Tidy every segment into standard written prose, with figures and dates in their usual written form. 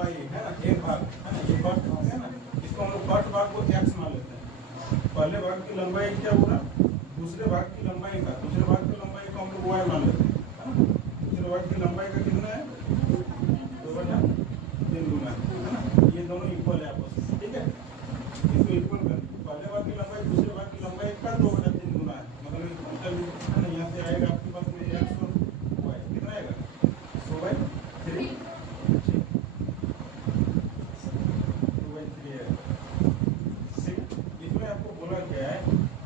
लंबाई है ना, एक भाग है ना, ये कट भाग है ना, इसको हम लोग कट भाग को x मान लेते हैं। पहले भाग की लंबाई क्या होगा, दूसरे भाग की लंबाई का, दूसरे भाग की लंबाई को हम लोग y मान लेते हैं, है ना। दूसरे भाग की लंबाई का कितना है, 2/3 गुना है ना। ये दोनों इक्वल है आपस में, ठीक है। इसको इक्वल कर, पहले भाग की लंबाई दूसरे भाग की लंबाई का 2/3 गुना है, मतलब है ना। यहाँ से आएगा आपके पास में x और y, कितना आएगा 100/3, 2/3 है। इसमें आपको बोला गया है,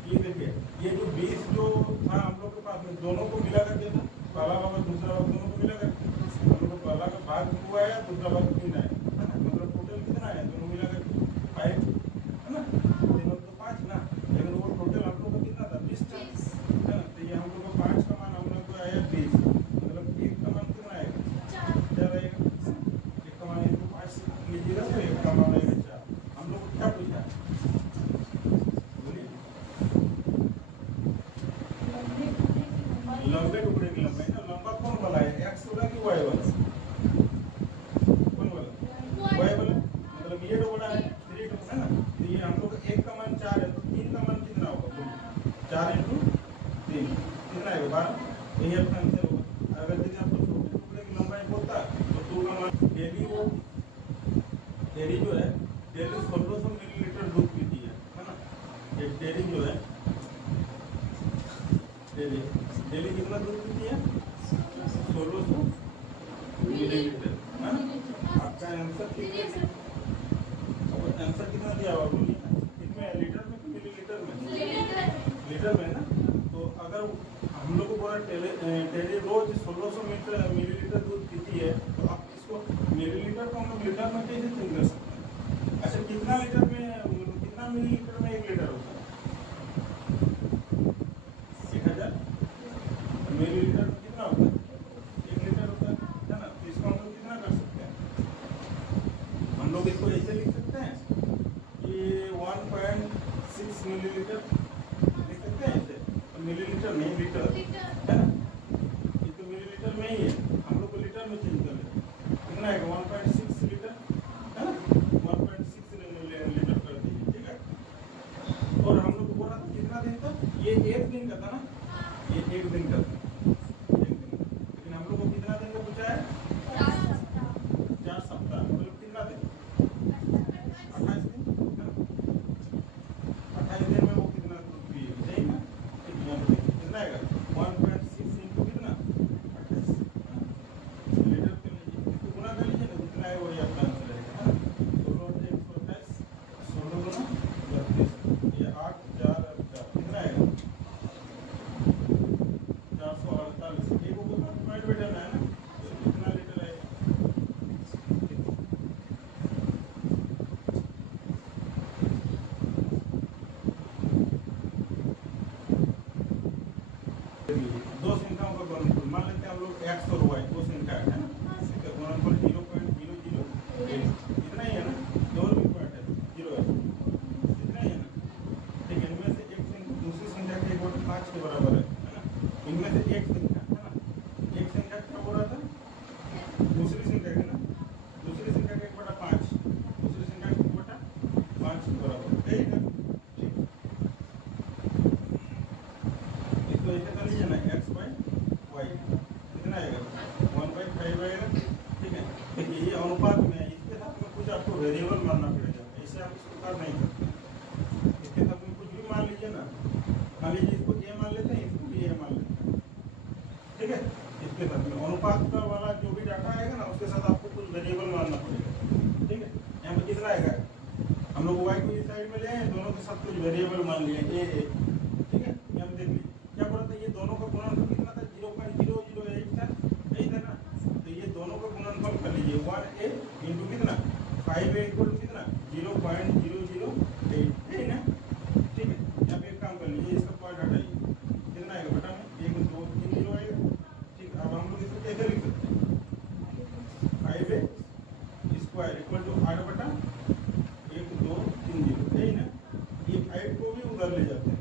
ये देखिए ये जो 20 जो था हम लोग के पास में, दोनों को मिला करके था, पहला भाग और दूसरा भाग दोनों को मिला करके हम लोग को पहला का भाग 2 आया, दूसरा भाग 3 आया, है ना। मतलब टोटल कितना आया दोनों मिला करके 5, है ना। 3 और 2 5 ना, लेकिन वो टोटल हम लोग का कितना था 20 था, है ना। तो ये हम लोग को 5 का मान हम लोग को आया 20, मतलब 1 का मान कितना आएगा 4 आएगा, 1 का मान इसको 5 लीजिएगा तो 1 का मान आएगा 4। हम लोग को क्या पूछा है, लंबे टुकड़े की लंबाई ना। लंबा कौन वाला है, एक्स वाला कि वाई वाला, कौन वाला, वाई वाला। मतलब ये जो बड़ा है 3 है ना, तो ये हम लोग 1 का मान 4 है, तो 3 का मान कितना होगा, 4 × 3 कितना आएगा 12। यही अपना आंसर होगा। अगर यदि आपको छोटे टुकड़े की लंबाई बोलता तो 2 का मान, डेली वो डेली जो है डेली 1600 मिलीलीटर दूध पीती है ना। ये डेली जो है डेली डेली कितना दूध पीती है 1600 मिलीलीटर, है ना। आपका आंसर कितना, आंसर कितना दिया हुआ बोलिए, कितने लीटर में, मिलीलीटर में, लीटर में ना। तो अगर हम लोग को बोला डेली रोज 1600 मिलीलीटर दूध पीती है, तो आप इसको मिलीलीटर को हम लोग लीटर में कैसे चेंज कर सकते हैं। अच्छा कितना लीटर में, कितना मिलीलीटर में 1 लीटर होता है, 1000 मिलीलीटर में कितना होता है 1 लीटर होता है ना। तो इसको हम लोग कितना कर सकते हैं, हम लोग इसको ऐसे लिख सकते हैं कि 1.6 मिलीलीटर लिख सकते हैं ऐसे, तो मिलीलीटर नहीं लीटर, है ना। ये तो मिलीलीटर में ही है, हम लोग को लीटर में चेंज कर लेते हैं, कितना है 1.6 लीटर, है ना। 1.6 लीटर कर दीजिए, ठीक है। और हम लोग को बोला था कितना दिन तक, ये 1 दिन का था ना, ये 1 दिन का था, 1 दिन का। लेकिन हम लोग को कितना दिन का पूछा है 4 सप्ताह, मतलब कितना दिन 28 दिन, है ना। 28 दिन में वो कितना दूध पिएगी, सही ना। कितना आएगा 1.6 इंटू कितना 28 लीटर कर लीजिए, इसको गुना कर लीजिए ना, जितना है वही आपका आंसर रहेगा, है ना। 16 से 128, 16 गुना 32, ये 8 4 4 कितना आएगा 448। एक को पॉइंट बैठना है ना, तो कितना लीटर आएगा, दो संख्याओं का गुणनफल मान लेते हैं हम लोग, x और y दो संख्या है ना, इसका गुणनफल 0.008 इतना ही है ना, दो भी पॉइंट है 0 है, इतना ही है ना। ठीक है, इनमें से एक संख्या दूसरी संख्या के 1/5 के बराबर है ना। इनमें से एक संख्या है ना, एक संख्या क्या बोल रहा था, दूसरी संख्या है ना, दूसरी संख्या का 1/5, दूसरी संख्या का 1/5 के बराबर है ना। ठीक, इसको ऐसे कर लीजिए ना, x/y कितना आएगा 1/5 आएगा, ठीक है। देखिए ये अनुपात में है, इसके साथ में कुछ आपको वेरिएबल मानना पड़ेगा, ऐसे आप इसको कर नहीं सकते। इसके साथ में कुछ भी मान लीजिए ना, मान लीजिए इसको a मान लेते हैं, इसको भी a मान लेते हैं, ठीक है। इसके साथ में अनुपात का वाला जो भी डाटा आएगा ना, उसके साथ आपको कुछ वेरिएबल मानना पड़ेगा, ठीक है। यहाँ पे कितना आएगा, हम लोग y को इस साइड में ले आए, दोनों के साथ कुछ वेरिएबल मान लिए a, ठीक है। यहाँ पे देख लीजिए क्या बोला था, ये दोनों का गुणनफल कितना था 0.008 था, यही था ना। तो ये दोनों का गुणनफल कर लीजिए 1a इंटू कितना 5a इक्वल टू कितना 0.008, है ना। ठीक है, यहाँ पे एक काम कर लीजिए, इसका पॉइंट हटाइए, कितना आएगा बटा में 1 2 3 0 आएगा, ठीक। अब हम लोग इसको कैसे लिख सकते हैं, 5a स्क्वायर इक्वल टू 8 बटा 1 2 3 0, है ना। ये 5 को भी उधर ले जाते हैं,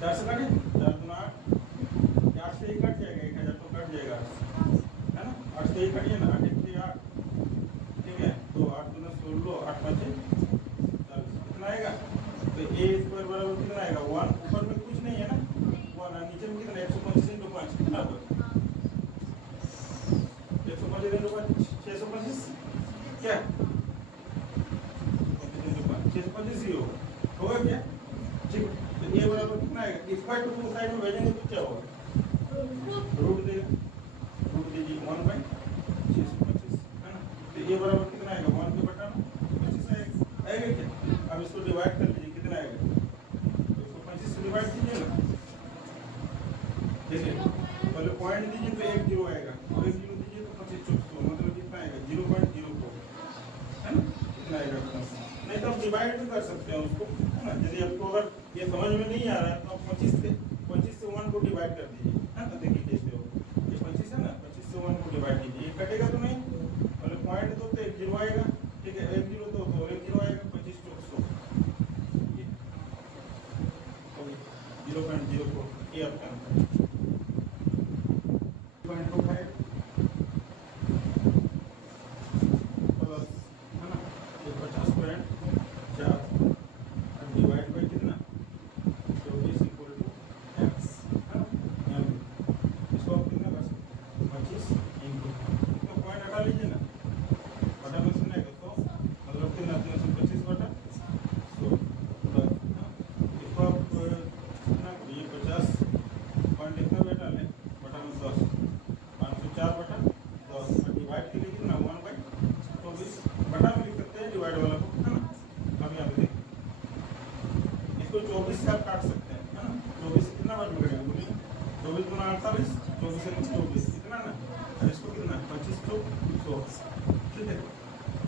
4 से काटे, 4 दूना 8, 8 से ही कट जाएगा, 1000 तो कट जाएगा 8 से, है ना। 8 से ही कटिए ना, 8 1 3 8, ठीक है। तो 8 दूना 16, 8 5 40, कितना आएगा? तो ए स्क्वायर बराबर कितना आएगा? 1, ऊपर में कुछ नहीं है ना, 1, और नीचे में कितना? 125 into 5 कितना होगा? 125 into 5 625, क्या 625 0 होगा क्या? ठीक। तो ये बराबर कितना आएगा? स्क्वायर टू साइड में भेजेंगे तो क्या होगा? रूट देगा, रूट दीजिए 1/625, है ना। तो ये बराबर कितना आएगा? 1 के बटा 25 आएगा, आएगा क्या? अब इसको डिवाइड कर लीजिए, कितना आएगा? 125 से डिवाइड कीजिए ना, देखिए पहले पॉइंट दीजिए तो 1 0 आएगा, और 1 0 दीजिए तो 25 तो मतलब कितना आएगा? 0.04, है ना। कितना आएगा? नहीं तो आप डिवाइड भी कर सकते हैं उसको, है ना। यदि आपको अगर ये समझ में नहीं आ रहा है तो आप 25 से 1 को डिवाइड कर दीजिए, है ना। देखिए कैसे होगा, ये 25 है ना, 25 से 1 को डिवाइड कीजिए, ये कटेगा तो नहीं, पहले पॉइंट दो तो 1 0 आएगा, ठीक है। 1 0 तो और 1 0 आएगा, 25 100, 0.04, ये आपका आंसर 0.25 प्लस, है ना, ये 50.4 और डिवाइड बाई कितना? 24 इक्वल टू एक्स, है ना। यहाँ पे इसको आप कितना कर सकते हैं? 25 इंटू, तो पॉइंट हटा लीजिए ना, बटा में कितना है? 100, मतलब कितना? 325 बटा 100 प्लस, है ना। इसको आप कितना करिए? 50 पॉइंट इतना बेटा लें, बटा में 10, 504 बटा 10, और डिवाइड के लिए कितना? 1/24, बटा में लिख सकते हैं डिवाइड वाला को, है ना। अब यहाँ पे देखिए, इसको 24 से आप काट सकते हैं, है ना। 24 से कितना बार मिलेगा? बोलिए, 24 गुना 48, 24 से 24 कितना ना, और इसको कितना? 25 तो 100, ठीक है।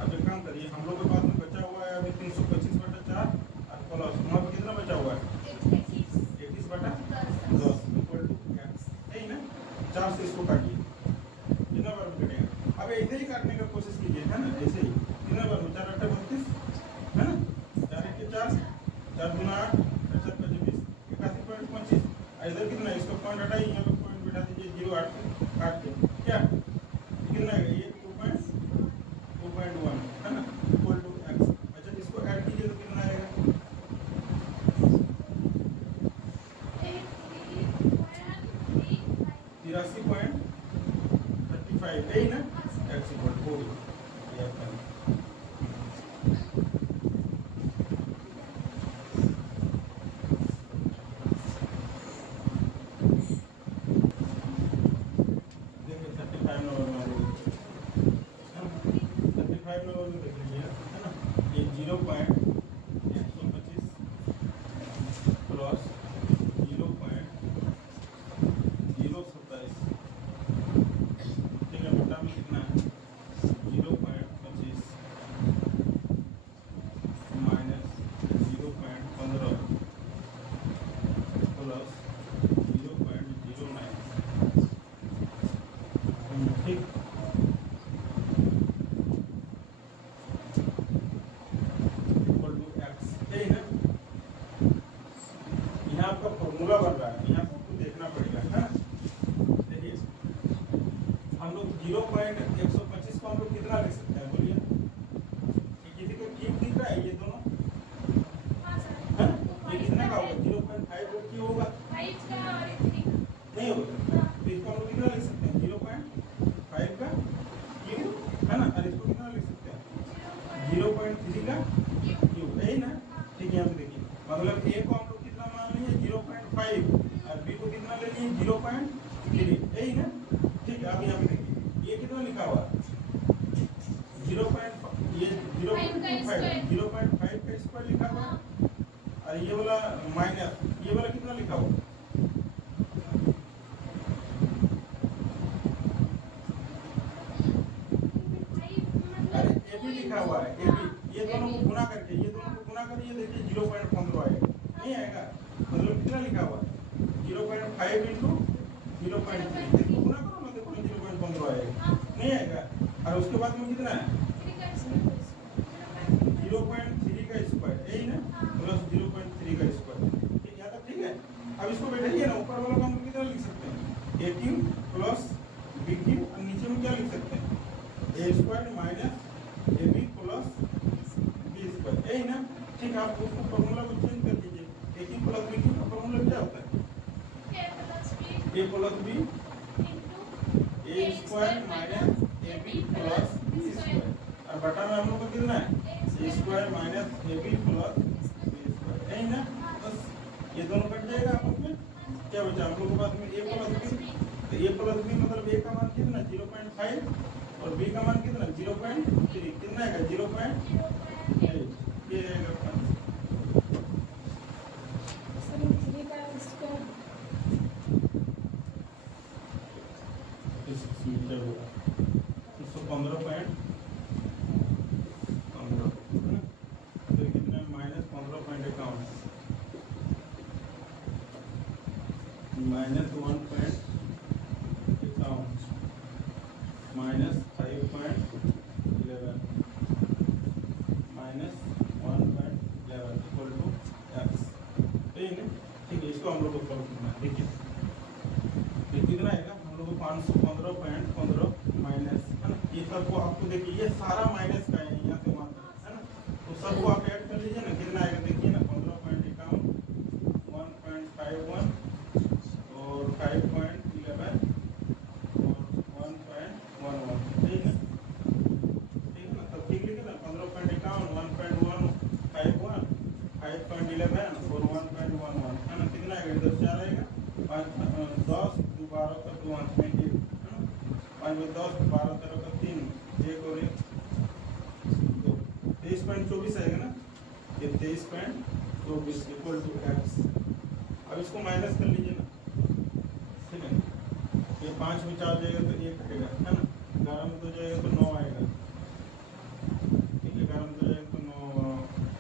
अब एक काम करिए, हम लोग के पास में बचा हुआ है अभी 325 बटा 4, और प्लस वहाँ पे कितना बचा हुआ है? 21 बटा 10 इक्वल टू एक्स, यही ना। 4 से इसको काटिए, कितना बार में कटेगा? अब ऐसे ही काटने का कोशिश कीजिए, है ना, ऐसे ही। कितना बार में? 4 8 32, है ना। 4 1 4, 4 गुना 8, 8 7 25, 81.25, इधर कितना? इसको पॉइंट हटाइए, यहाँ पे पॉइंट बिठा दीजिए, 0 8 काट के, क्या कितना है? ये 2.1, है ना, इक्वल टू एक्स। अच्छा, इसको ऐड कीजिए तो कितना आएगा? 83.35, यही ना। एक्स इक्वल टू ये आपका देखिए 35 नंबर में, 35 नंबर में देख लीजिए, है ना। ये 0.125 प्लस 0.027, ठीक है। बटा में कितना है? 0.25 माइनस 0.15 प्लस 0.09, ठीक। इक्वल टू एक्स, यही ना। यहाँ आपका फॉर्मूला बन रहा है, यहाँ आपको देखना पड़ेगा, है ना। देखिए हम लोग 0.125 को हम लोग कितना लिख सकते हैं? बोलिए, किसी को क्यूब दिख रहा है? ये दोनों, है ना। ये कितना का होगा? 0.5 वो क्यों होगा? नहीं होगा, तो इसको हम लोग कितना लिख सकते हैं? 0.5 का क्यूब, है ना। और इसको कितना लिख सकते हैं? 0.3 का क्यूब, यही ना। ठीक है, यहाँ पे देखिए, मतलब ए को हम लोग कितना मान लिए? 0.5, और बी को कितना ले लिए? 0.3, यही ना। ठीक है, अब यहाँ पे देखिए, ये कितना लिखा हुआ? 0.5, ये 0.25, 0.5 का स्क्वायर लिखा हुआ, और ये वाला माइनस, ये वाला कितना लिखा हुआ? अरे ए भी लिखा हुआ है, ए भी, ये दोनों को गुना करके, ये दोनों को गुना करिए, देखिए 0.15 आएगा, नहीं आएगा। मतलब कितना लिखा हुआ है? 0.5 इंटू 0.3, देखो गुना करो ना, देखो 0.15 आएगा, नहीं आएगा। और उसके बाद में कितना है? 0.3 का स्क्वायर, यही ना, प्लस 0.3 का स्क्वायर, ठीक, यहाँ तक ठीक है। अब इसको बैठाइए ना, ऊपर वाला को हम कितना लिख सकते हैं, A cube plus B cube, और नीचे में क्या लिख सकते हैं, A square minus A B plus B square, यही ना। ठीक है, आप उसको फॉर्मूला को चेंज कर दीजिए, A cube plus B cube का फॉर्मूला क्या होता है, A plus B A square minus A B plus B square, और बटा में हम लोग को कितना है, A square minus A B plus B square, यही ना। बस ये दोनों कट जाएगा आपस में, क्या बचा हम लोग के पास में, ए प्लस बी, तो ए प्लस बी मतलब ए का मान कितना 0.5 और बी का मान कितना 0.3, कितना आएगा 0.8, ये आएगा 5। मीटर होगा 115.15, फिर कितना minus 15.51 minus 1.51 minus 5.11 minus 1.11 equal to x, ठीक है। ठीक है, इसको हम लोग को सॉल्व करना है। देखिए ये कितना आएगा हम लोग को 515.15 माइनस, है ना, ये सबको आपको देखिए ये सारा माइनस का है, यहाँ से वहाँ तक, है ना, तो सबको आप ऐड कर लीजिए ना, कितना आएगा देखिए ना, 15.51 1.51 और 5.11 और 1.11, ठीक है, ठीक है ना, तब ठीक लिखे ना, 15.51 1.151 5.11 और 1.11, है ना, कितना आएगा, इधर 4 आएगा, 10 12 का 2 अंक में 1, है ना, 5 में 10 12 13 का 3 1 और 1 2, 23.24 आएगा ना, ये 23.24 इक्वल टू एक्स। अब इसको माइनस कर लीजिए ना, ठीक है, ये 5 में 4 जाएगा तो 1 आएगा, है ना, 11 में 2 जाएगा तो 9 आएगा, ठीक है, 11 में 2 जाएगा तो 9,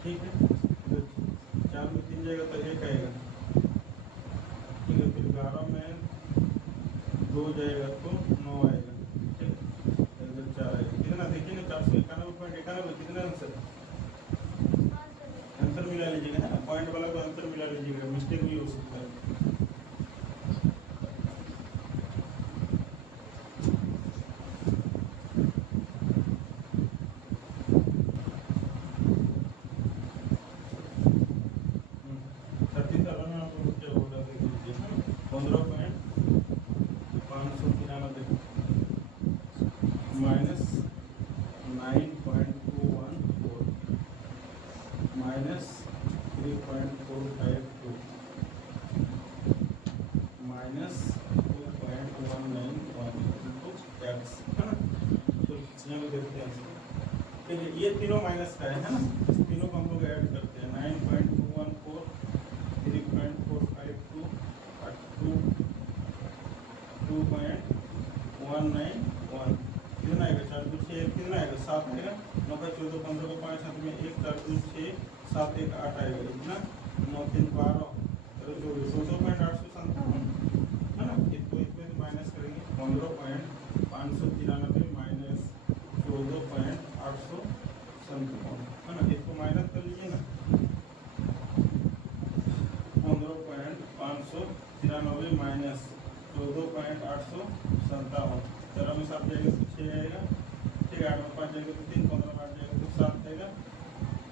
ठीक है, 4 में 3 जाएगा तो 1 आएगा, ठीक है, फिर 11 में 2 जाएगा तो 9 आएगा, ठीक है, इधर 4 आएगा, कितना देखिए ना 491.91, कितना आंसर, आंसर मिला लीजिएगा, है ना, पॉइंट वाला को आंसर मिला लीजिएगा, मिस्टेक भी हो सकता है। माइनस 9.214 माइनस 3.452 माइनस 2.191 एक्स, है ना, तो यहाँ पे देखते हैं, ठीक है, ये तीनों माइनस का है ना, इस तीनों को हम लोग ऐड करते हैं, 9.214 3.452 2.191, कितना आएगा 4 2 6 कितना आएगा 7 आएगा, 9 का 14 15 का 5 7 में 1 4 2 6 7 1 8 आएगा, इतना 9 3 12 200.897, है ना, इसमें माइनस करेंगे 15.593 माइनस 14.897, है ना, इसको माइनस कर लीजिए ना, 15.593 माइनस 14.897, 13 में 7 जाएगा तो 6 आएगा, ठीक है, 8 में 5 जाएगा तो 3, 15 में 8 जाएगा तो 7 आएगा,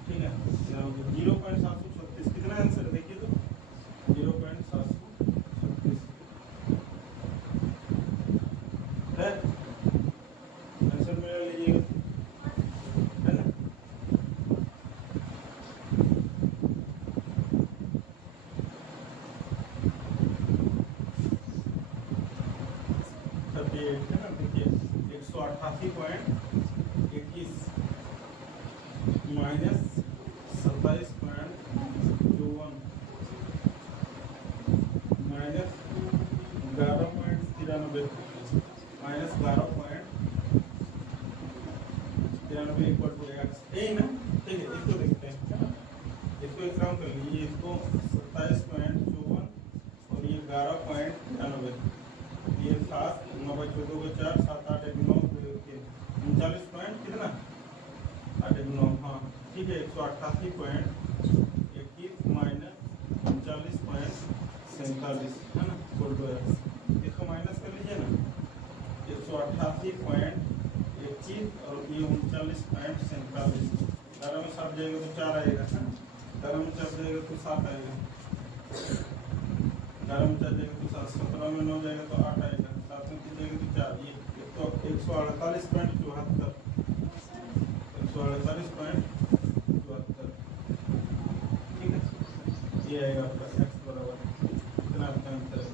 ठीक है, 0.736, कितना आंसर है देखिए तो 0.736 है, आंसर मिला लीजिएगा, है ना। है ना, देखिए 188.21 minus 27.54 minus 11.93 minus 12.93 equal to x, यही ना, ठीक है, इसको देखते हैं, है ना, इसको एक काम कर लीजिए, इसको 27.54 और ये 11.93, ये 7 9 बाई 14 को 4 7 8 1 9 39 पॉइंट कितना 8 1 9, हाँ ठीक है, 188.21 माइनस 39.47 47 है ना इक्वल टू एक्स। इसको माइनस कर लीजिए ना 188.21 और ये 39.47। 11 में 7 जाएगा तो 4 आएगा है ना, 11 में 4 जाएगा तो 7 आएगा, 11 में 4 जाएगा तो 7, 17 में 9 जाएगा तो 8 आएगा, 7 में 3 जाएगा तो 4। ये तो 148.74, 148.74, ठीक है। ये आएगा आपका x बराबर कितना आपका आंसर है।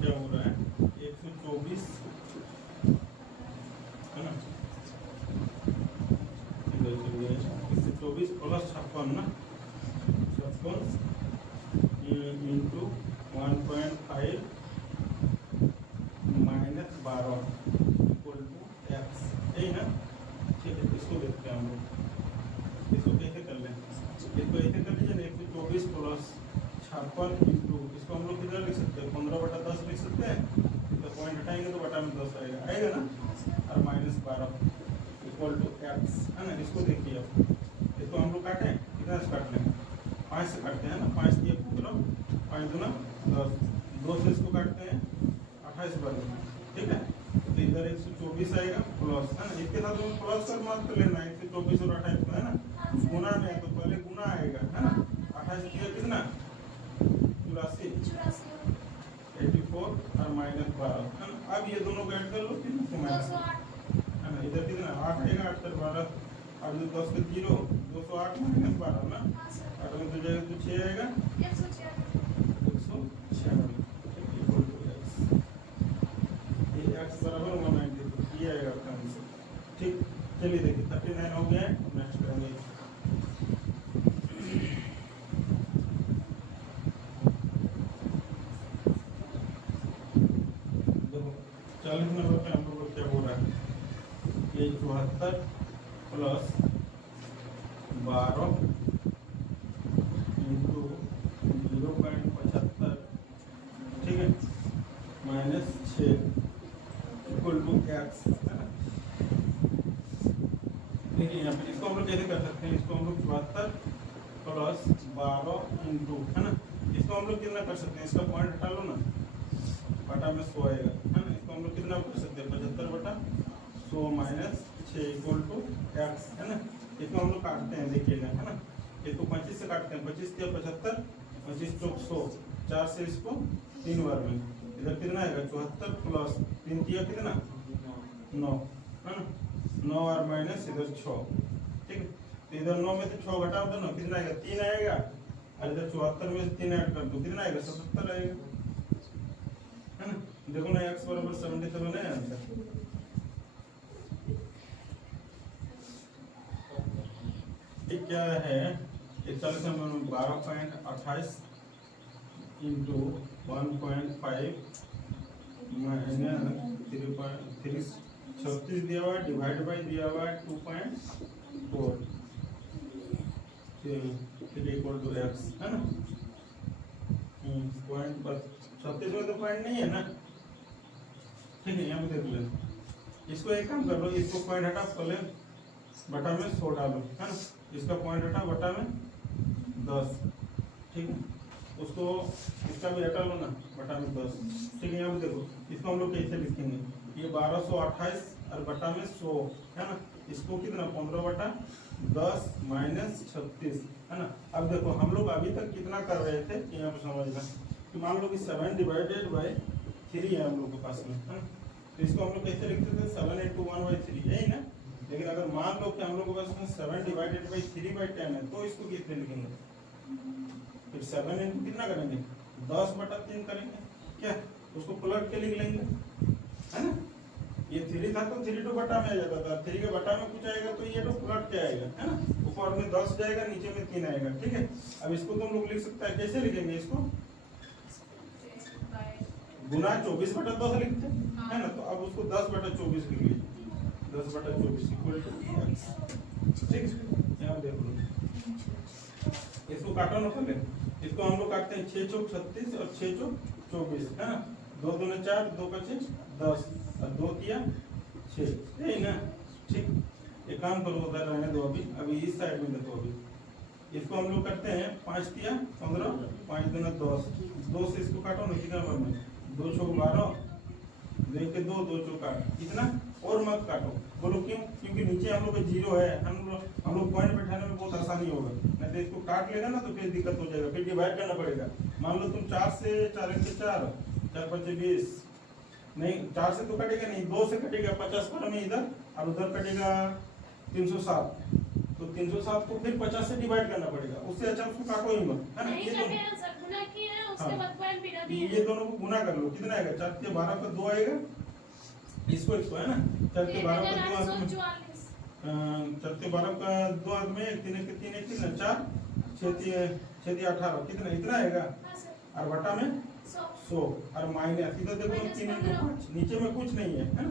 क्या हो रहा है 124 है ना, 124 प्लस 56 ना, 56 into 1.5 minus 12 equal to x, यही ना। ठीक है, इसको देखते हैं हम लोग, इसको कैसे कर लें। इसको ऐसे कर लीजिए ना 124 प्लस 56 इंटू, इसको हम लोग कितना लिख सकते हैं 15/10 लिख सकते हैं, तो पॉइंट हटाएंगे तो बटा में 10 आएगा, आएगा ना, और माइनस 12 इक्वल टू एक्स है ना। इसको देखिए आप, इसको हम लोग काटें, कितना से काट लें 5 से काटते हैं ना, 5 दिए 15, 5 दूना 10, 2 से इसको काटते हैं 28 बार, ठीक है। तो इधर 124 आएगा प्लस है ना, इसके साथ में प्लस कर मत लेना, 124 और 28 को है ना गुना में है तो पहले गुना आएगा है ना, 28 किया कितना 84, 84 और माइनस 12 है ना। अब ये दोनों को ऐड कर लो, कितना माइनस है ना, इधर कितना 8 आएगा, 8 कर 12, अब 10 के 0, 208 माइनस 12 ना, 8 में 2 जाएगा तो 6 आएगा, 196 इक्वल टू एक्स। ये एक्स बराबर 190, ये आएगा आपका आंसर, ठीक। चलिए देखिए 39 हो गया है, नेक्स्ट करेंगे। देखो 40 नंबर पे हम लोग को क्या हो रहा है, ये 74 प्लस 12 इंटू 0.75, ठीक है, माइनस 6 इक्वल टू एक्स है ना। देखिए यहाँ पे इसको हम लोग कैसे कर सकते हैं, इसको हम लोग 74 प्लस 12 इंटू है ना, इसको हम लोग कितना कर सकते हैं, इसका पॉइंट हटा लो ना, बटा में 100 आएगा है ना। इसको हम लोग कितना कर सकते हैं 75/100 माइनस 6 इक्वल टू एक्स है ना। इसको हम लोग काटते हैं, देखिएगा है ना, इसको 25 से काटते हैं, 25 किया 75, 25 चौक 100, 4 से इसको 3 बार में, इधर कितना आएगा 74 प्लस 3 किया कितना 9 है ना, 9 और माइनस इधर 6, ठीक है। तो इधर 9 में से 6 घटाओ तो ना कितना आएगा 3 आएगा, और इधर 74 में से 3 ऐड कर दो कितना आएगा 77 आएगा है ना। देखो ना x बराबर 77 है आंसर। ये क्या है 41 में 12.28 इंटू 1.5 माइनस 36 दिया हुआ है, डिवाइड बाई दिया हुआ है 2.4, ठीक है इक्वल टू एक्स है ना। पॉइंट पर 36 में तो पॉइंट नहीं है ना, ठीक है, यहाँ पे देख लो। इसको एक काम कर लो, इसको पॉइंट हटा पहले बटा में 100 डालो है ना, इसका पॉइंट हटा बटा में 10, ठीक है। उसको इसका भी हटा लो ना बटा में 10, ठीक है। यहाँ पे देखो इसको हम लोग कैसे लिखेंगे, ये 1228 और बटा में 100 है ना, इसको कितना 15/10 माइनस 36 है ना। अब देखो हम लोग अभी तक कितना कर रहे थे, यहाँ पे समझना कि मान लो कि 7 डिवाइडेड बाई 3 है हम लोग के पास में है ना, तो इसको हम लोग कैसे लिखते थे 7 × 1/3 यही ना। लेकिन अगर मान लो कि हम लोग के पास में 7 डिवाइडेड बाई 3/10 है, तो इसको कितने लिखेंगे, फिर 7 इंटू कितना करेंगे 10/3 करेंगे क्या, उसको पलट के लिख लेंगे है ना। ये 3 था तो 3 to बटा में आ जाता था, 3 के बटा में कुछ आएगा तो ये तो पलट के आएगा है ना, ऊपर में 10 जाएगा नीचे में 3 आएगा, ठीक है। अब इसको तो हम लोग लिख सकते हैं, कैसे लिखेंगे इसको गुना 24/10 लिखते हैं है ना, तो अब उसको 10/24 लिख लीजिए, 10/24 इक्वल टू एक्स, ठीक है। यहाँ देख लो इसको काटो ना पहले, इसको हम लोग काटते हैं 6 चौक 36 और 6 चौक 24 है ना, 2 दूने 4, 2 बचे 10 और 2 किया 6, यही ना, ठीक। ये एक काम करो, उधर रहने दो अभी, इस साइड में देखो। अभी इसको हम लोग करते हैं 5 तिया 15, 5 दूना 10, 2 से इसको काटो ना, कितना बार में 2 चौक 12, 2 के 2, 2 चौक 8, कितना और मत काटो। बोलो क्यों? क्योंकि नीचे हम लोग का 0 है, हम लोग पॉइंट बैठाने में बहुत आसानी होगा, नहीं तो इसको काट लेगा ना तो फिर दिक्कत हो जाएगा, फिर डिवाइड करना पड़ेगा। मान लो तुम 4 से 4 के 4, 4 5 20, नहीं 4 से तो कटेगा नहीं, 2 से कटेगा 50 पर में इधर, और उधर कटेगा 307, तो 307 को फिर 50 से डिवाइड करना पड़ेगा, उससे अच्छा उसको काटो ही मत, है ना। ये दोनों को गुना कर लो, कितना आएगा? 4 के 12 का 2 आएगा, इसको है ना, 4 के 12 का 2 हाथ में, 4 के 12 का 2 हाथ में, 3 के 3 कितना 4, 6 18, कितना इतना आएगा, और बटा में 100, और माइनस इधर देखो 3 into 5, नीचे में कुछ नहीं है ना,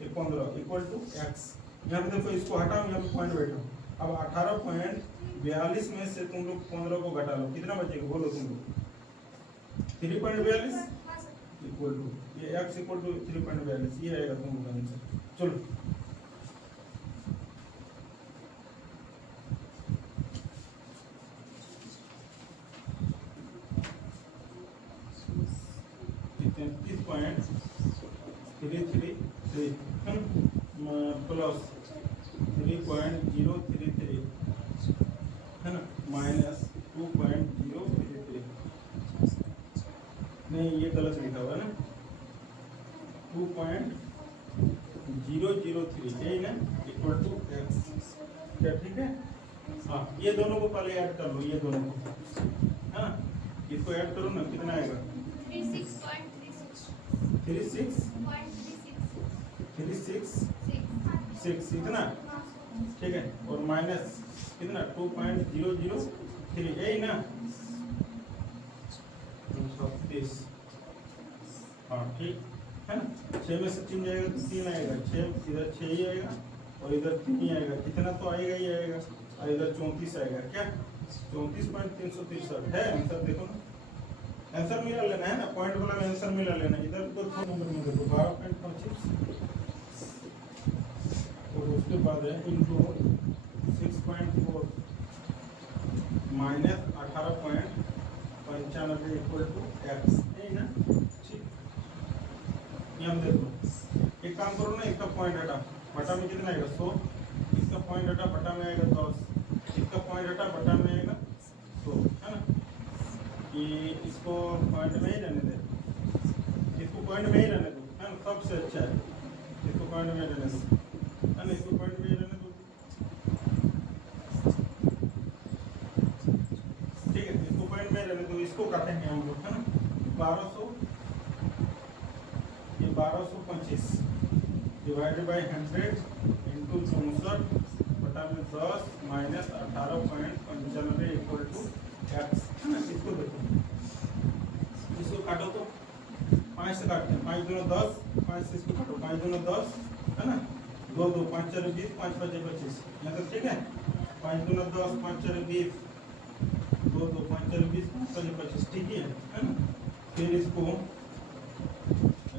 ये 15 इक्वल टू x। यहाँ पे देखो, इसको हटाओ, यहाँ पे पॉइंट बैठो। अब 18.42 में से तुम लोग 15 को घटा लो, कितना बचेगा बोलो तुम लोग? 3.42 इक्वल टू ये x इक्वल टू 3.42, ये आएगा तुम लोग का आंसर। चलो प्लस 3.033 है ना, माइनस 2.033, नहीं ये गलत लिखा हुआ है ना, 2.003 यही ना, इक्वल टू x। क्या ठीक है? हाँ, ये दोनों को पहले ऐड कर लो, ये दोनों को, हाँ इसको ऐड करो ना, कितना आएगा? 36 इतना, ठीक है, और माइनस कितना 2.003 यही ना, 36, हाँ ठीक है ना। 6 में से 3 जाएगा तो 3 आएगा, 6 इधर 6 ही आएगा और इधर 3 ही आएगा, कितना तो आएगा ही आएगा, और इधर 34 आएगा, क्या 34.363 है आंसर। देखो ना, आंसर मिला लेना है ना, पॉइंट वाला में आंसर मिला लेना, इधर तो नंबर में देखो 12.25, और उसके बाद है into 6.4 minus 18.95 equal to x, नहीं ना, ठीक। ये हम देखो, एक काम करो ना, इसका पॉइंट हटा, बटा में कितना आएगा 100, इसका पॉइंट हटा बटा में आएगा 10, इसका पॉइंट हटा बटा में आएगा 100, है ना। कि इसको पॉइंट में ही रहने दे, इसको पॉइंट में ही रहने दो, है ना, सबसे अच्छा है, इसको पॉइंट में रहने दो, है ना, इसको पॉइंट में ही रहने दो, ठीक है, इसको पॉइंट में रहने दो। इसको काटेंगे हम लोग, है ना, 1200, ये 1225 डिवाइडेड बाई 100 इंटू 64 बटा में 10 माइनस 18.95 इक्वल टू x, है ना। इसको देखो, इसको काटो तो 5 से काटते हैं, 5 दूना 10, 5 से इसको काटो, 5 दूना 10, है ना, 2 2 5 4 20, 5 5 25, यहाँ तक ठीक है। 5 दूना 10, 5 4 20, 2 2 5 4 20, 5 5 25, ठीक है ना। फिर इसको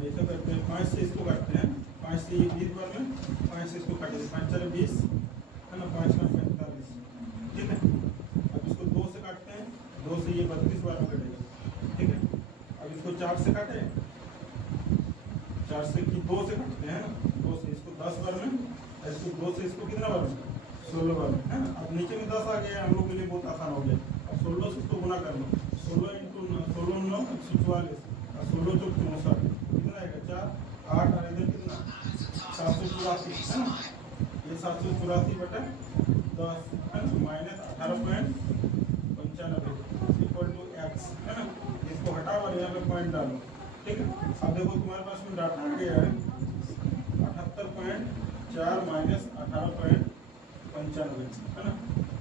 ऐसा करते हैं, 5 से इसको काटते हैं, 5 से ये 20 बार में, 5 से इसको काटेंगे, 5 4 20, है ना, 5 5 45, ठीक है। अब इसको 2 से काटते हैं, 2 से ये 32 बार में कटेगा, ठीक है। अब इसको 4 से काटे, 4 से कि 2 से काटते हैं, 2 से इसको 10 बार में, इसको 2 से इसको कितना बार में 16 बार में, है ना। अब नीचे में 10 आ गया, हम लोग के लिए बहुत आसान हो गया। अब 16 से इसको गुना कर लो, 16 इंटू 16 9 144, और 16 चौक 64, कितना आएगा 4 8, और इधर कितना 784, है ना, ये 784 बटा 10, है ना, माइनस 18.95 इक्वल टू x, है ना। इसको हटाओ और यहाँ पे पॉइंट डालो, ठीक है। अब देखो तुम्हारे पास में डाटा आ गया है 78.4 माइनस 18.95, है ना।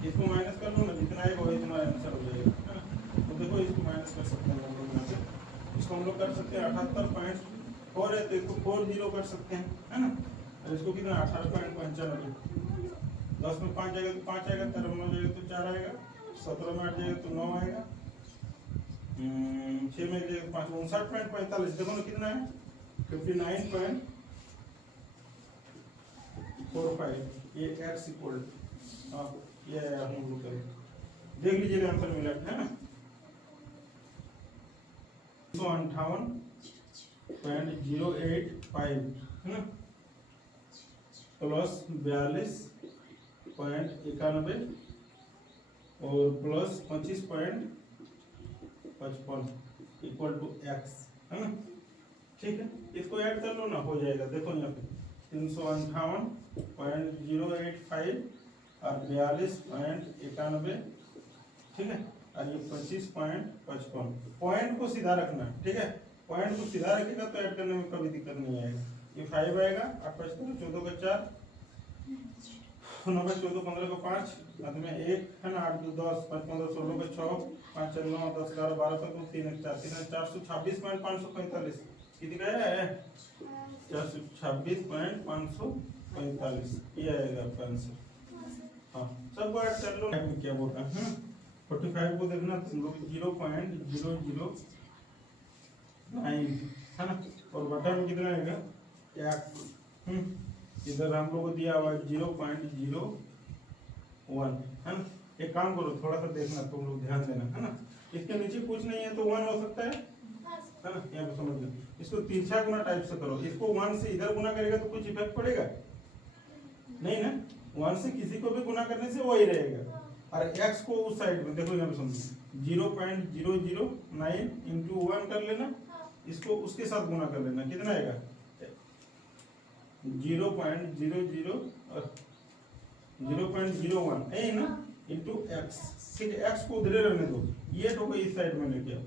इसको माइनस कर लो ना, जितना आएगा वही तुम्हारा आंसर हो जाएगा, है ना। तो देखो इसको माइनस कर सकते हैं हम लोग यहाँ से, इसको हम लोग कर सकते हैं 78.4 है तो इसको 40 कर सकते हैं, है ना। और इसको कितना 18.95, 10 में 5 जाएगा तो 5 आएगा, 13 में जाएगा तो 4 आएगा, 17 में 8 जाएगा तो 9 आएगा, 6 में जाएगा 5, 59.45, देखो ना कितना है 59.45, ये x इक्वल ये हम लोग करें, देख लीजिएगा आंसर मिला है ना 258.085 है ना प्लस 42.91 और प्लस 25.55 इक्वल टू x है ना। ठीक है, इसको ऐड कर लो ना, हो जाएगा। देखो यहाँ पे 358.085 और 42.91, ठीक है, और ये 25.55। पॉइंट को सीधा रखना, ठीक है, पॉइंट को सीधा रखेगा तो ऐड करने में कभी दिक्कत नहीं आएगा। ये 5 आएगा, आपका 14 का 4, 9 का 14, 15 का 5, अंत में 1 है ना, 8 2 10, 5 15 16 का 6, 5 4 9 10 11 12 तक 3 1 4 3 426.545 कितनी का है 426.545 ये आएगा आपका आंसर। हाँ, सबको ऐड कर लो। में क्या बोल रहा है 45 को देखना तुम लोग 0.009 है ना, और बटा में कितना आएगा x, इधर हम लोग को दिया हुआ 0.01 है ना। एक काम करो, थोड़ा सा देखना, तुम लोग ध्यान देना है ना, इसके नीचे कुछ नहीं है तो 1 हो सकता है ना, यहाँ पे समझ लो। इसको तिरछा गुना टाइप से करो, इसको 1 से इधर गुना करेगा तो कुछ इफेक्ट पड़ेगा नहीं ना, 1 से किसी को भी गुना करने से वही रहेगा। और x को उस साइड में देखो, यहाँ पे समझो 0.009 इंटू 1 कर लेना, इसको उसके साथ गुना कर लेना, कितना आएगा 0.01 है ना इंटू x। ठीक है, x को उधर रहने दो, ये तो इस साइड में लेके आओ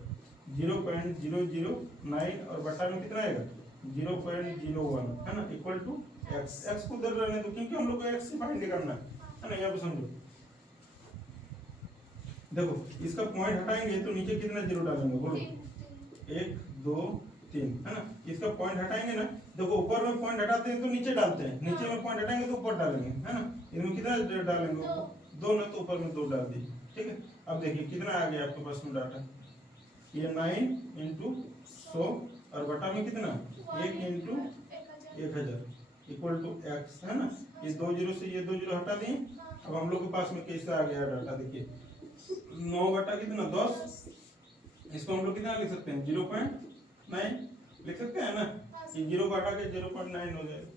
0.009 और बटा में कितना आएगा 0.01 है ना इक्वल टू x। x को उधर रहने दो क्योंकि हम लोग को x से फाइंड करना है ना। यहाँ पे समझो, देखो इसका पॉइंट हटाएंगे तो नीचे कितना जीरो डालेंगे बोलो 1 2 3 है ना। इसका पॉइंट हटाएंगे ना, देखो ऊपर में पॉइंट हटाते हैं तो नीचे डालते हैं, नीचे में पॉइंट हटाएंगे तो ऊपर डालेंगे है ना। इसमें कितना डालेंगे 2 ना, तो ऊपर में 2 डाल दिए। ठीक है, अब देखिए कितना आ गया आपके पास में डाटा, ये 9 इंटू 100 और बटा में कितना 1 इंटू 1000 इक्वल टू x है ना। ये 2 जीरो से ये 2 जीरो हटा दिए। अब हम लोग के पास में कैसा आ गया डाटा, देखिए 9 बटा कितना 10, इसको हम लोग कितना लिख सकते हैं 0.9 लिख सकते हैं ना। ये 0 को हटा के 0.9 हो जाएगा।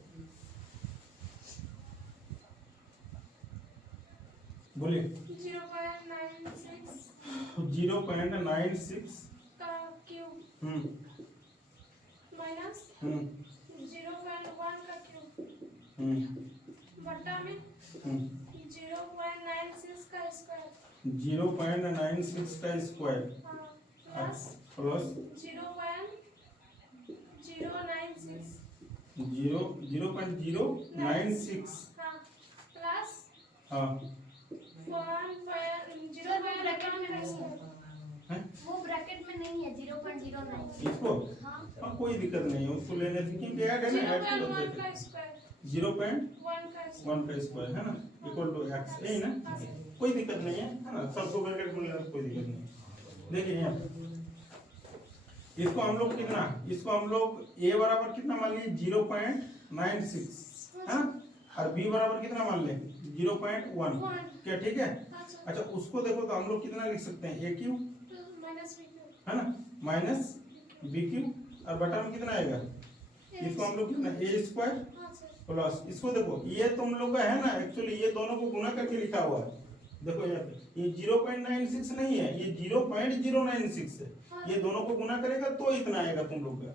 बोलिए 0.96 का क्यूब माइनस 0.1 का क्यूब बटा में 0.96 का स्क्वायर 0.96 का स्क्वायर प्लस 0.096 प्लस हाँ वो ब्रैकेट में नहीं है 0.09 इसको हाँ कोई दिक्कत नहीं है, उसको लेने से क्योंकि ऐड है ना, 0.1 का स्क्वायर है ना इक्वल टू x है ना, कोई दिक्कत नहीं है ना, सबको ब्रैकेट में लेना कोई दिक्कत नहीं है। देखिए यहाँ इसको हम लोग कितना, इसको हम लोग a बराबर कितना मान लिए 0.96 हाँ, और b बराबर कितना मान ले 0.1 क्या ठीक है। अच्छा उसको देखो तो हम लोग कितना लिख सकते हैं a क्यूब है ना माइनस बी क्यूब और बटा में कितना आएगा, इसको हम लोग कितना a स्क्वायर प्लस, इसको देखो ये तुम लोग का है ना, एक्चुअली ये दोनों को गुना करके लिखा हुआ है। देखो यहाँ पे ये 0.96 नहीं है, ये 0.096 है। ये दोनों को गुना करेगा तो इतना आएगा तुम लोग का।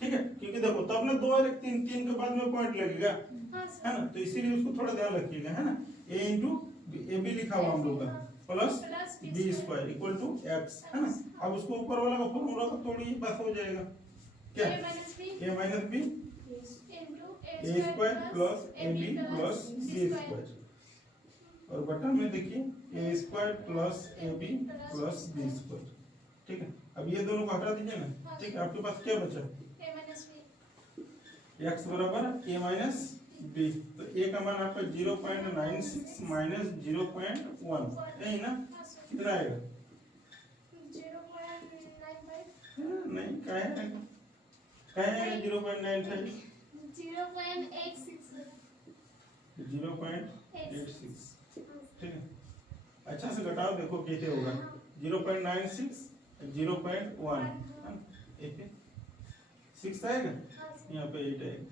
ठीक है, क्योंकि देखो तब ना 2 और 1 3 3 के बाद में पॉइंट लगेगा है ना, तो इसीलिए उसको थोड़ा ध्यान रखिएगा है ना। a इंटू ए बी लिखा हुआ हम लोग का plus B square equal to x है ना। अब उसको ऊपर वाला का फॉर्मूला को तोड़िए, बस हो जाएगा क्या a minus B a square plus A B plus B square और बटा में देखिए a square plus A B plus B square. ठीक है, अब ये दोनों को हटा दीजिए ना। ठीक है, आपके पास क्या बचा x बराबर a माइनस बी, तो a का मान आपका 0.96 माइनस 0.1 यही ना, कितना आएगा 0.95 नहीं क्या है 0.95 0.86 0.86, ठीक है। अच्छा से घटाओ, देखो कैसे होगा। 0.96, 0.1, 6 आएगा, यहाँ पे 8 आएगा।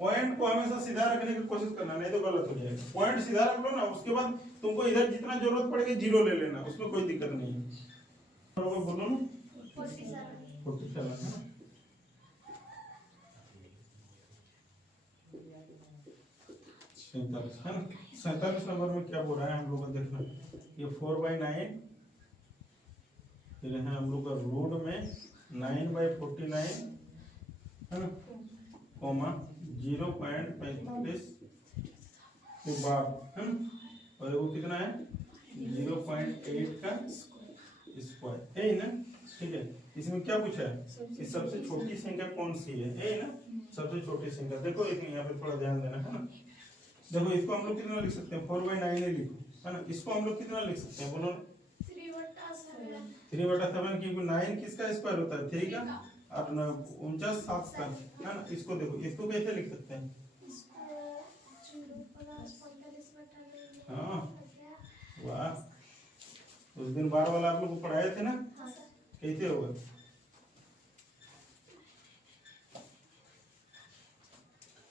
पॉइंट को हमेशा सीधा रखने की कोशिश करना, नहीं तो गलत हो जाएगा। पॉइंट सीधा रख लो ना, उसके बाद तुमको इधर जितना जरूरत पड़ेगी 0 ले लेना, उसमें कोई दिक्कत नहीं है। बोलो ना, 47 47 है ना। 47 नंबर में क्या बोल रहा है हम लोग का, देखना। ये 4/9, फिर है हम लोग का रूट में 9/49 है ना, कॉमा 0.45 के बाद है ना, और वो कितना है 0.8 का स्क्वायर है ही ना, ठीक है। इसमें क्या पूछा है कि सबसे छोटी संख्या कौन सी है ना, सबसे छोटी संख्या। देखो इसमें यहाँ पे थोड़ा ध्यान देना है ना। देखो इसको हम लोग कितना लिख सकते हैं, 4/9 ही लिखो है ना। इसको हम लोग कितना लिख सकते हैं, बोलो। 3/7, क्योंकि 9 किसका स्क्वायर होता है, 3 का, और 49 7 का है ना। इसको देखो, इसको कैसे लिख सकते हैं, हाँ वाह, उस दिन 12 वाला आप लोग को पढ़ाए थे ना, कैसे होगा।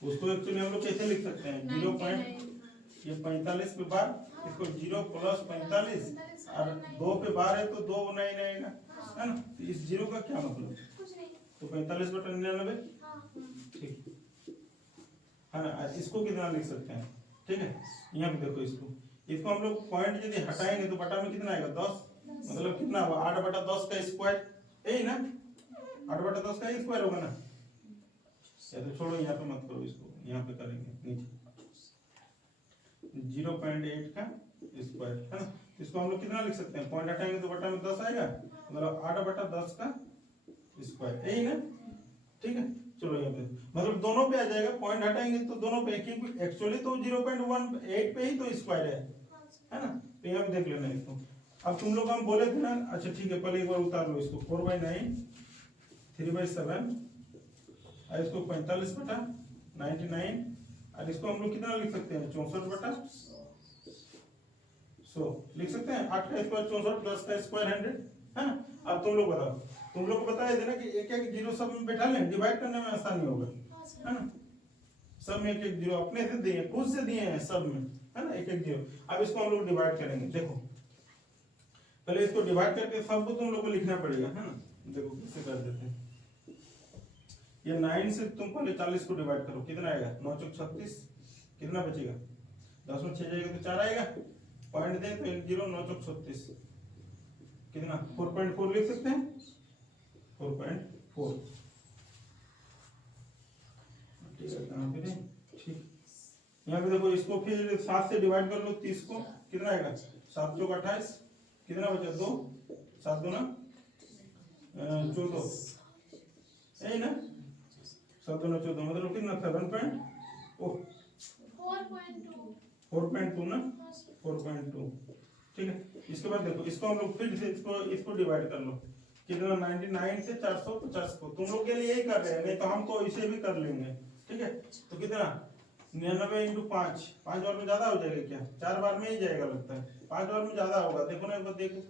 उसको एक्चुअली हम लोग कैसे लिख सकते हैं, 0.45 पे बार, इसको 0 + 45 और 2 पे बार है तो 2 9 आएगा है ना। तो इस 0 का क्या मतलब, तो 45/99, ठीक है ना। इसको कितना लिख सकते हैं, ठीक है। यहाँ पे देखो, इसको हम लोग पॉइंट यदि हटाएंगे तो बटा में कितना आएगा, 10, मतलब कितना होगा 8/10 का स्क्वायर, यही ना, 8/10 का स्क्वायर होगा ना। तो छोड़ो, यहाँ पे मत करो, इसको यहाँ पे करेंगे नीचे, 0.8 का स्क्वायर है ना। इसको हम लोग कितना लिख सकते हैं, पॉइंट हटाएंगे तो बटा में 10 आएगा, मतलब 8/10 का स्क्वायर, यही ना, ठीक है। चलो यहाँ पे मतलब दोनों पे आ जाएगा, पॉइंट हटाएंगे तो दोनों पे, क्योंकि एक्चुअली तो 0.18 पे ही तो स्क्वायर है ना। तो यहाँ पे देख लेना इसको। अब तुम लोग हम बोले थे ना, अच्छा ठीक है, पहले एक बार उतार लो इसको, 4/9, 3/7, और इसको 45/99, और इसको हम लोग कितना लिख सकते हैं, 64/100 लिख सकते हैं। 8 का स्क्वायर 64, 10 का स्क्वायर 100 है ना। अब तुम लोग बताओ, तुम लोग को बताया थे ना कि एक एक जीरो सब में बैठा लें, डिवाइड करने में आसानी होगा है ना। सब में एक एक जीरो अपने से दिए, खुद से दिए हैं सब में है ना, एक एक जीरो। अब इसको हम लोग डिवाइड करेंगे, देखो पहले इसको डिवाइड करके सबको तुम लोग को लिखना पड़ेगा है ना। देखो कैसे कर देते हैं, ये 9 से तुम पहले 40 को डिवाइड करो, कितना आएगा, 9 × 36, कितना बचेगा, 10 में 6 जाएगा तो 4 आएगा, पॉइंट दे तो 1 0, 9 × 36 कितना, 4.4 लिख सकते हैं, 4.4, ठीक है। कहाँ पे थे, ठीक। यहाँ पे देखो, इसको फिर 7 से डिवाइड कर लो 30 को, कितना आएगा, 7 × 28, कितना बचा, 2, 7 × 2 = 14, यही ना, 7 × 2 = 14, मतलब कितना, 4.2 ना, 4.2, ठीक है। इसके बाद देखो, इसको हम लोग फिर से इसको डिवाइड कर लो, कितना, 99 से 450 को। तुम लोग के लिए यही कर रहे हैं, नहीं तो हम तो इसे भी कर लेंगे, ठीक है। तो कितना, 99 × 5, 5 बार में ज्यादा हो जाएगा क्या, 4 बार में ही जाएगा लगता है, 5 बार में ज्यादा होगा। देखो ना एक बार देखो,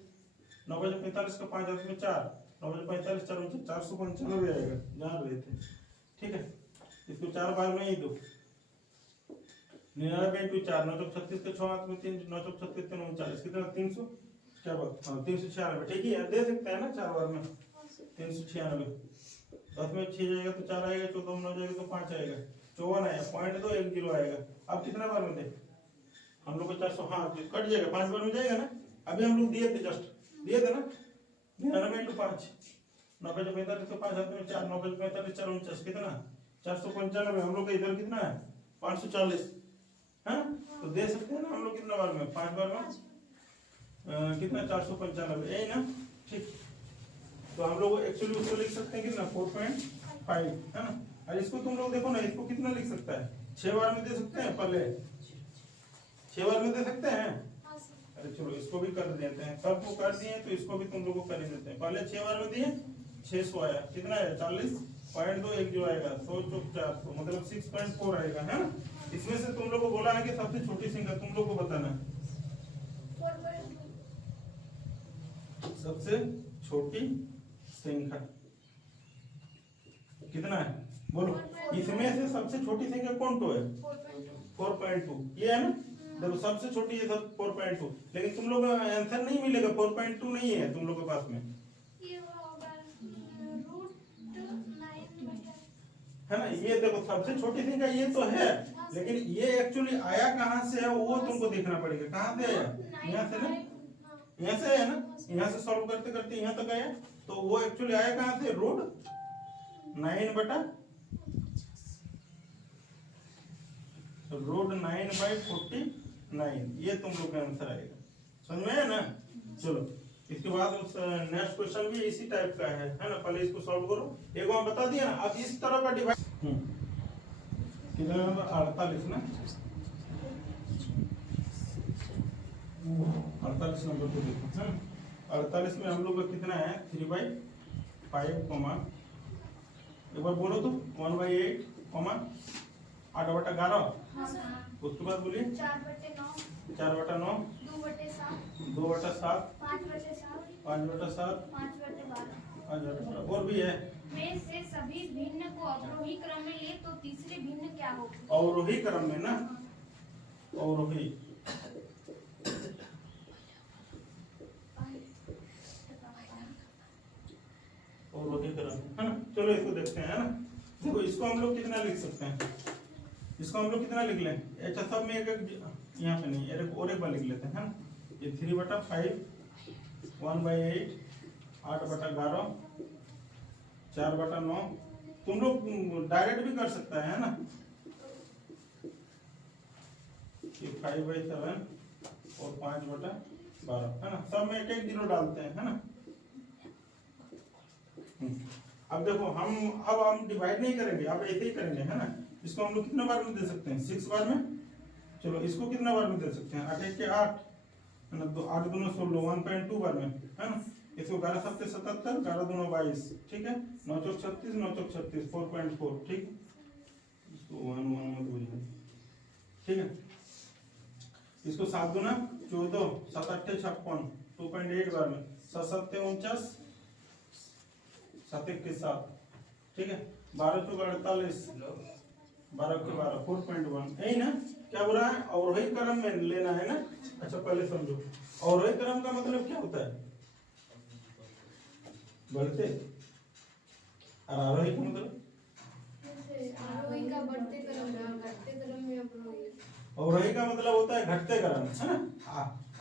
9/45 का 5 हाथ में 4, 9/45 4 495 आएगा, जान रहे थे, ठीक है। इसको 4 बार में ही दो, 99 × 4, 9 × 36 के 6 हाथ में 3, 9 × 36 3 39, कितना, 300, क्या बात, हाँ 396, ठीक है, दे सकते हैं ना 4 बार में, 396, 10 में 6 जाएगा तो 4 आएगा, 14 में 9 जाएगा तो 5 आएगा, 54 आएगा, पॉइंट दो 1 0 आएगा। अब कितना बार में दे हम लोग को, 400, हाँ कट जाएगा, 5 बार में जाएगा ना। अभी हम लोग दिए थे, जस्ट दिए थे ना, 99 × 5, 9/45 तो 5 हाथ में 4, 9/45 4 49, कितना, 495, हम लोग का इधर कितना है, 540 है ना। तो दे सकते हैं ना हम लोग कितना बार में, 5 बार में, कितना, 495, यही ना, ठीक। तो हम लोग एक्चुअली उसको लिख सकते हैं कितना, 4.5 है ना। और इसको तुम लोग देखो ना, इसको कितना लिख सकता है, 6 बार में दे सकते हैं, पहले 6 बार में दे सकते हैं। अरे चलो इसको भी कर देते हैं, कब को कर दिए तो इसको भी तुम लोग को कर ही देते हैं। पहले 6 बार में दिए, 600 आया, कितना है, 40.2 1 जो आएगा, 100 × 400 मतलब 6.4 आएगा है ना। इसमें से तुम लोग को बोला है कि सबसे छोटी संख्या तुम लोग को बताना है। 4.2 सबसे छोटी संख्या कितना है बोलो। इसमें से सबसे छोटी संख्या कौन तो है 4.2 ये है ना। देखो सबसे छोटी है सब 4.2, लेकिन तुम लोग का आंसर नहीं मिलेगा 4.2 नहीं है तुम लोग के पास में, ये होगा √9 है ना। ये देखो सबसे छोटी संख्या ये तो है, लेकिन ये एक्चुअली आया कहाँ से है वो तुमको देखना पड़ेगा। कहाँ से आया, यहाँ से ना, यहाँ से आया ना, यहाँ से सॉल्व करते करते यहाँ तक आया, तो वो एक्चुअली आया कहाँ से √9 √9/49 ये तुम लोग का आंसर आएगा। समझ में आया ना। चलो इसके बाद उस नेक्स्ट क्वेश्चन भी इसी टाइप का है ना। पहले इसको सॉल्व करो, एक बार बता दिया ना। अब इस तरह का डिवाइड कितना नंबर 48 ना, 48 नंबर को देखो है ना। 48 में हम लोग का कितना है 3/5 कॉमा, एक बार बोलो तो 1/8 कॉमा 8/11। उसके बाद बोलिए 4/9 4/9 2/7 2/7 5/7 5/7 5/12 5/12 और भी है। में से सभी भिन्न को अवरोही क्रम में ले तो तीसरे भिन्न क्या होगी। अवरोही क्रम में ना, अवरोही अवरोही क्रम है ना। चलो इसको देखते हैं है ना। देखो इसको हम लोग कितना लिख सकते हैं, इसको हम लोग कितना लिख लें। अच्छा सब में एक यहाँ पे नहीं, और एक बार लिख लेते हैं है ना। ये 3/5 1/8 8/11 4/9 तुम लोग डायरेक्ट भी कर सकता है ना। ये 5/7 और 5/12 है ना। सब में एक एक जीरो डालते हैं है ना। अब देखो अब हम डिवाइड नहीं करेंगे, अब ऐसे ही करेंगे है ना। इसको हम लोग कितना बार में दे सकते हैं 6 बार में। चलो इसको कितना बार में दे सकते हैं 8 के 8 है ना, 8 दूनी 16 1.2 बार में है ना। इसको 11 7 77 11 दूनी 22 ठीक है, 9 चौक 36 9 चौक 36 4.4 ठीक है। इसको 1 1 मत बोलिए ठीक है। इसको 7 दूना 14 7 8 56 2.8 बार में 7 7 49 7 1 के 7 ठीक है। 12 चौक 48 12 के 12 4.1 यही ना। क्या बोल रहा है अवरोही क्रम में लेना है ना। अच्छा पहले समझो अवरोही क्रम का मतलब क्या होता है, बढ़ते और आरोही का मतलब आरोही का बढ़ते क्रम में और घटते क्रम में अवरोही। अवरोही का मतलब होता है घटते क्रम है ना।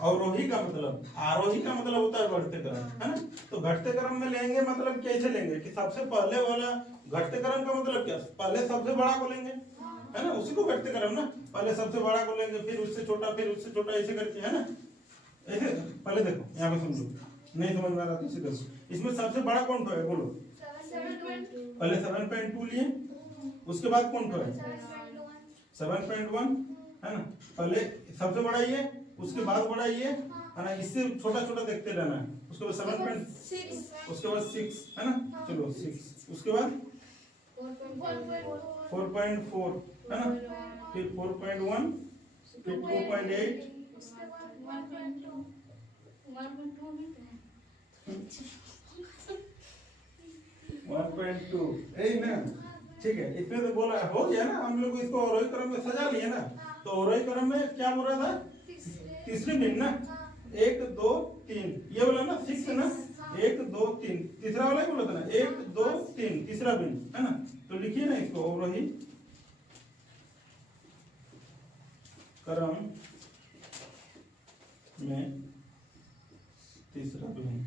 अवरोही का मतलब, आरोही का मतलब होता है बढ़ते क्रम है ना। तो घटते क्रम में लेंगे मतलब कैसे लेंगे कि सबसे पहले वाला घटते क्रम का मतलब क्या, पहले सबसे बड़ा को लेंगे है ना, उसी को घटते क्रम ना। पहले सबसे बड़ा को लेंगे फिर उससे छोटा फिर उससे छोटा ऐसे करके है ना। ऐसे पहले देखो यहाँ पे समझो, नहीं समझ में आ रहा तो इसे देखो। इसमें सबसे बड़ा कौन तो है बोलो, 7.2 पहले 7.2 लिए, उसके बाद कौन तो है 7.1 है ना। पहले सबसे बड़ा ये, उसके बाद बड़ा ये है ना, इससे छोटा छोटा देखते रहना है। उसके बाद 7. उसके बाद 6 है ना। चलो 6 उसके बाद 4.4 है ना, फिर 4.1 फिर 2.8 1.2 यही ना ठीक है। इसमें तो बोला हो गया ना, हम लोग इसको अवरोही क्रम में सजा लिए ना। तो अवरोही क्रम में क्या बोल रहा था तीसरे भिन्न ना, 1 2 3 ये बोला ना 6 ना, 1 2 3 तीसरा वाला ही बोला था ना 1 2 3 तीसरा भिन्न है ना। तो लिखिए ना इसको अवरोही क्रम में तीसरा भिन्न।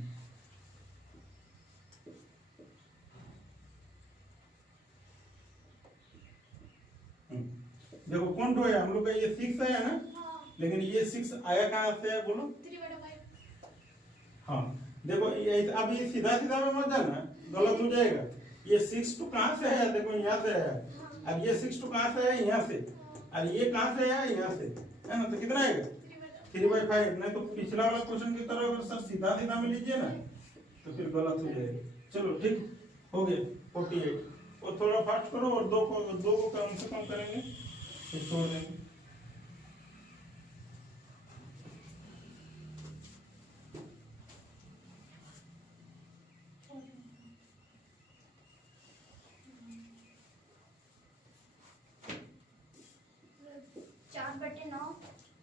देखो कौन तो है हम लोग का ये 6 है ना, लेकिन ये 6 आया कहाँ से है बोलो। 3/5 हाँ देखो ये अब ये सीधा सीधा में मत जाना, गलत हो जाएगा। ये 6 तो कहाँ से है, देखो यहाँ से है। अब ये 6 तो कहाँ से है, यहाँ से। और ये कहाँ से है, यहाँ से है ना। तो कितना आएगा 3/5। नहीं तो पिछला वाला क्वेश्चन की तरह अगर सर सीधा सीधा में लीजिए ना तो फिर गलत हो जाएगा। चलो ठीक हो गया 48। और थोड़ा फास्ट करो और दो को कम से कम करेंगे ये छोड़ देंगे। चार बटे नौ,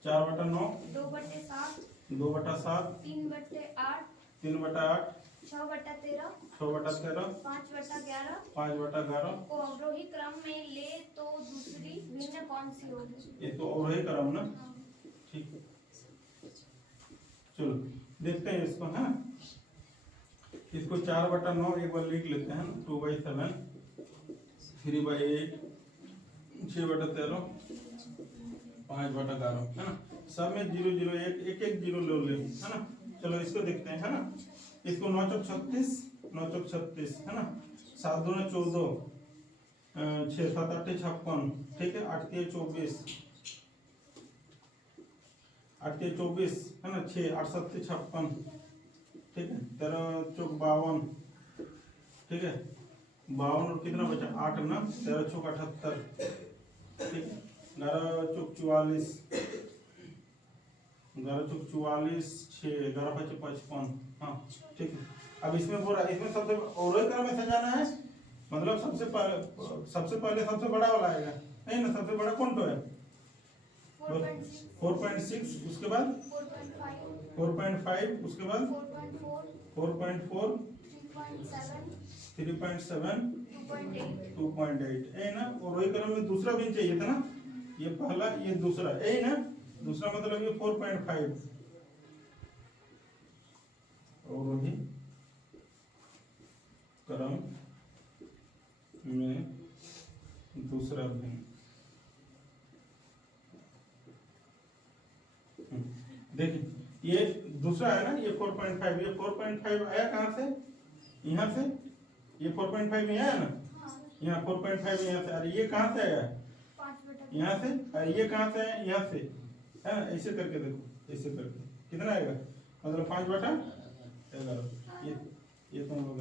4/9, 2/7, 2/7, 3/8, 3/8, 6/13, 6/13, 5/11 5/11। को अवरोही क्रम में ले तो दूसरी भिन्न कौन सी होगी? ये तो अवरोही क्रम ना, ठीक। चलो देखते हैं इसको, है ना। इसको 4/9 एक बार लिख लेते हैं, 2/7, 3/8, 6/13, 5/11, है ना। सब में 0 0 1 1 1 0 ले लेंगे, है ना। चलो इसको देखते हैं, है ना। इसको 9 चौक 36, 9 चौक 36, है ना। 7 दूना 14, 6 7 8 56, ठीक है। 8 3 24, 8 3 24, है ना। 6 8 7 56, ठीक है। 13 चौक 52, ठीक है। 52 और कितना बचा 8 ना, 13 चौक 78, ठीक है। 11 चौक 44, 11 चौक 44, 6 11 5 55, हाँ ठीक है। अब इसमें बोल रहा है, इसमें सबसे अवरोही क्रम में सजाना है, मतलब सबसे पहले सबसे बड़ा वाला आएगा, नहीं ना। सबसे बड़ा कौन तो है 4.6, उसके बाद 4.5, उसके बाद 4.4, 3.7, 2.8, है ना। अवरोही क्रम में दूसरा भी चाहिए था ना, ये पहला ये दूसरा, है ना। दूसरा मतलब ये 4.5 अवरोही क्रम में दूसरा भी। देखिए ये दूसरा है ना, ये 4.5, ये 4.5 आया कहाँ से, यहाँ से। ये 4.5 में आया ना, यहाँ 4.5 यहाँ से। अरे ये कहाँ से आया, यहाँ से। अरे ये कहाँ से आया, यहाँ से, है ना। ऐसे करके देखो, ऐसे करके कितना आएगा, मतलब 5/11। ये तो हम लोग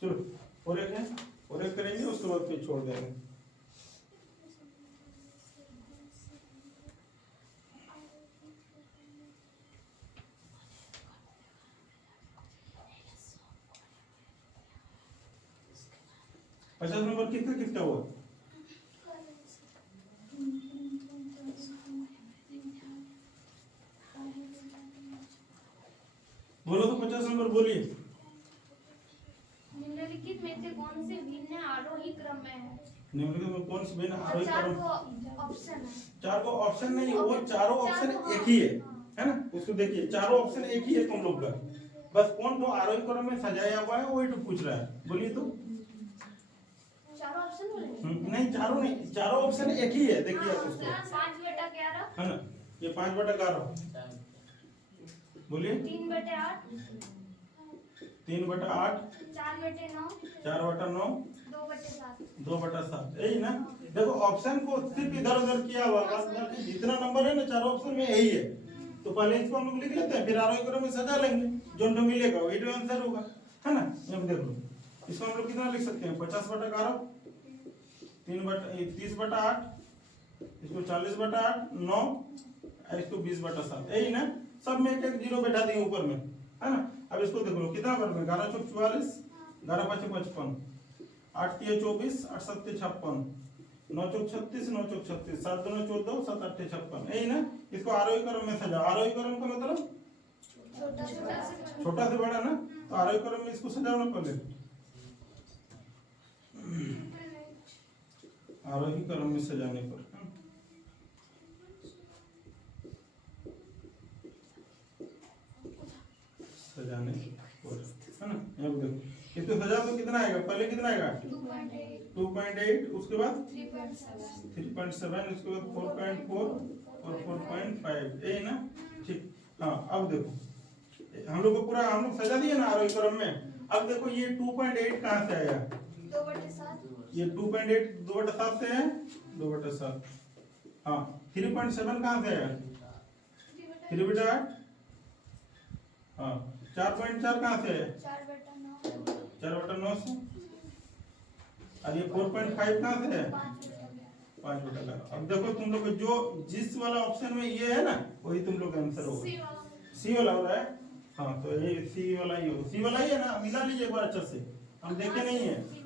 चलो और एक है, और एक करेंगे, उसके बाद फिर छोड़ देंगे। पचास नंबर किसका किसका हुआ, बोलो तो 50 नंबर बोलिए। निम्नलिखित में से कौन से भिन्न आरोही क्रम में है? निम्नलिखित में कौन सी भिन्न आरोही चार क्रम, को ऑप्शन है। 4 को ऑप्शन नहीं, वो चारों ऑप्शन एक ही है ना। उसको देखिए चारों ऑप्शन एक ही है तुम लोग का, बस कौन तो आरोही क्रम में सजाया हुआ है वही तो पूछ रहा है, बोलिए तो। चारों ऑप्शन बोले? नहीं चारों नहीं, चारों ऑप्शन एक ही है, देखिए आप उसको, 5/11, है ना। ये 5/11, बोलिए। 3/8, 3/8, 4/9, 4/9, 2/7। 2/7, यही ना। देखो ऑप्शन को सिर्फ इधर उधर किया हुआ, बाकी जितना नंबर है ना चारों ऑप्शन में यही है। तो पहले इसको हम लोग लिख लेते हैं, फिर आरोही क्रम में सजा लेंगे, जो जो मिलेगा वही तो आंसर होगा, है ना। अब देख लो इसको हम लोग कितना लिख सकते हैं, 50/11, 30/8, इसको 40/8, 9, इसको 20/7, यही ना। सब में एक एक जीरो बैठा दिए ऊपर में, है ना। अब इसको देख लो कितना बार में, 11 चौक 44, 11 5 55, 8 3 24, 8 7 56, 9 चौक 36, 9 चौक 36, 7 2 14, 7 8 56, यही ना। इसको आरोही क्रम में सजा, आरोही क्रम का मतलब छोटा से बड़ा ना, तो आरोही क्रम में इसको सजाओ ना पहले, आरोही क्रम में सजाने पर, सजाने पर, है ना। यहाँ पे देखो इसको सजा तो कितना आएगा, पहले कितना आएगा 2.8, उसके बाद 3.7, उसके बाद 4.4 और 4.5, यही ना। ठीक, हाँ अब देखो हम लोग को पूरा हम लोग सजा दिए ना आरोही क्रम में। अब देखो ये 2.8 कहाँ से आया, 2/7, ये 2.8 2/7 से है, 2/7। हाँ 3.7 कहाँ से आया, 3/8। हाँ 4.4 कहाँ से है, 4/9, 4/9 से। और ये 4.5 कहाँ से है, 5/11। अब देखो तुम लोग जो जिस वाला ऑप्शन में ये है ना वही तुम लोग का आंसर होगा। सी वाला हो रहा है। हाँ तो ये सी वाला ही होगा। सी वाला ही है ना, मिला लीजिए एक बार अच्छा से, हम देखे नहीं है।